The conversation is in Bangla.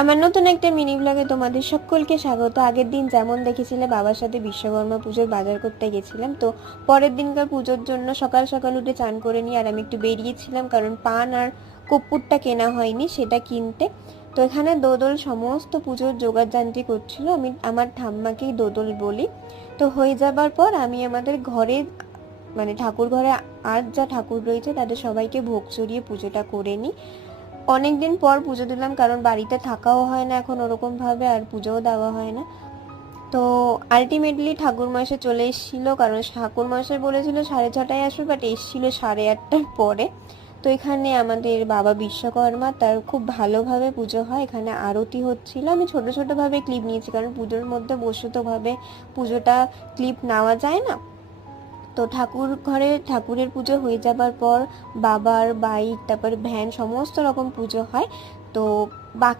আমার নতুন একটা মিনি ব্লগে তোমাদের সকলকে স্বাগত। আগের দিন যেমন দেখেছিলে বাবার সাথে বিশ্বকর্মা পুজোর বাজার করতে গেছিলাম, তো পরের দিনকার পুজোর জন্য সকাল সকাল উঠে চান করে নিই আর আমি একটু বেরিয়েছিলাম, কারণ পান আর কর্পূরটা কেনা হয়নি, সেটা কিনতে। তো এখানে দোদল সমস্ত পুজোর জোগাড় জান্তি করছিল, আমি আমার ঠাম্মাকেই দোদল বলি। তো হয়ে যাবার পর আমি আমাদের ঘরে, মানে ঠাকুর ঘরে আর যা ঠাকুর রয়েছে তাদের সবাইকে ভোগ চড়িয়ে পুজোটা করে নিই। অনেকদিন পর পুজো দিলাম, কারণ বাড়িতে থাকাও হয় না এখন ওরকম ভাবে, আর পুজোও দেওয়া হয় না। তো আলটিমেটলি ঠাকুর মশাই চলে এসেছিল, কারণ ঠাকুর মশাই বলেছিল 6:30টায় আসবে, বাট এসেছিল 8:30টার পরে। তো এখানে আমাদের বাবা বিশ্বকর্মা, তার খুব ভালোভাবে পুজো হয়, এখানে আরতি হচ্ছিল। আমি ছোট ছোট ভাবে ক্লিপ নিয়েছি, কারণ পুজোর মধ্যে বসে তো ভাবে পুজোটা ক্লিপ নেওয়া যায় না। তো ঠাকুর ঘরে ঠাকুরের পুজো হয়ে যাবার পর বাবার বাইক, তারপর ভ্যান, সমস্ত রকম পুজো হয়। তো বাকি